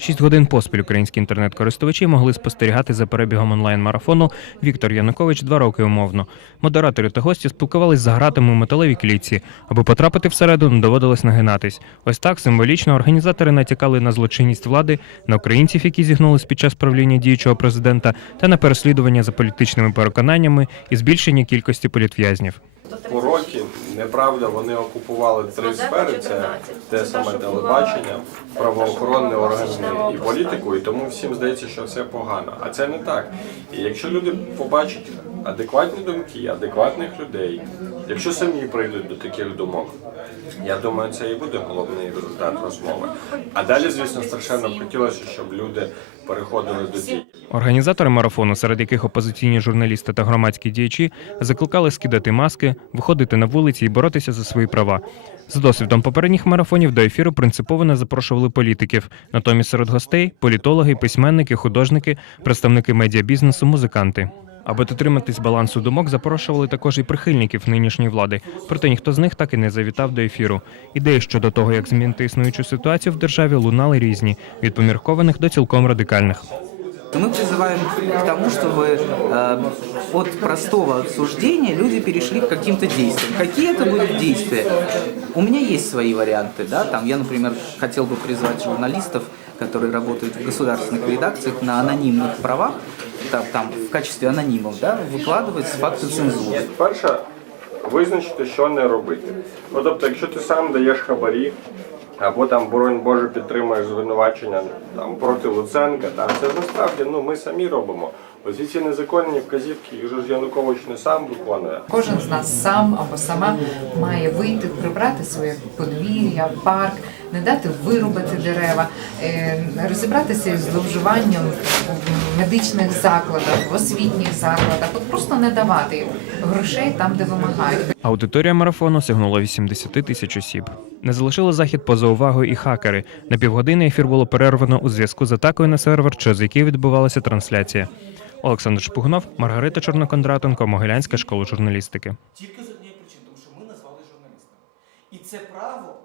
Шість годин поспіль українські інтернет-користувачі могли спостерігати за перебігом онлайн-марафону Віктор Янукович два роки умовно. Модератори та гості спілкувались за гратами у металевій клітці. Аби потрапити всередину, доводилось нагинатись. Ось так символічно організатори натякали на злочинність влади, на українців, які зігнулись під час правління діючого президента, та на переслідування за політичними переконаннями і збільшення кількості політв'язнів. Неправда, вони окупували три сфери: це те саме телебачення, правоохоронні органи і політику. І тому всім здається, що все погано. А це не так. І якщо люди побачать адекватні думки, адекватних людей, якщо самі прийдуть до таких думок, я думаю, це і буде головний результат розмови. А далі, звісно, страшенно хотілося, щоб люди переходили до дій. Організатори марафону, серед яких опозиційні журналісти та громадські діячі, закликали скидати маски, виходити на вулиці і боротися за свої права. За досвідом попередніх марафонів до ефіру принципово не запрошували політиків. Натомість серед гостей політологи, письменники, художники, представники медіабізнесу, музиканти. Аби дотриматись балансу думок, запрошували також і прихильників нинішньої влади. Проте ніхто з них так і не завітав до ефіру. Ідеї щодо того, як змінити існуючу ситуацію в державі, лунали різні від поміркованих до цілком радикальних. Мы призываем к тому, чтобы э, от простого обсуждения люди перешли к каким-то действиям. Какие это будут действия? У меня есть свои варианты. Да? Там, я, например, хотел бы призвать журналистов, которые работают в государственных редакциях на анонимных правах, там, там, в качестве анонимов, да, выкладывать факты цензуры. Перше, визначити, що не робити. Ну тобто, якщо ти сам даєш хабарі, або там, боронь Боже, підтримуєш звинувачення там проти Луценка, там це насправді ну ми самі робимо. Оці ці незаконні вказівки, їх же ж Янукович не сам виконує. Кожен з нас сам або сама має вийти, прибрати своє подвір'я, парк, не дати вирубати дерева, е, розібратися із зловживанням в медичних закладах, в освітніх закладах, от просто не давати грошей там, де вимагають. Аудиторія марафону сягнула 80 тисяч осіб. Не залишили захід поза увагою і хакери. На півгодини ефір було перервано у зв'язку з атакою на сервер, через який відбувалася трансляція. Олександр Шпугнов, Маргарита Чорнокондратенко, Могилянська школа журналістики. Тільки з однієї причини, тому що ми назвали журналістами. І це право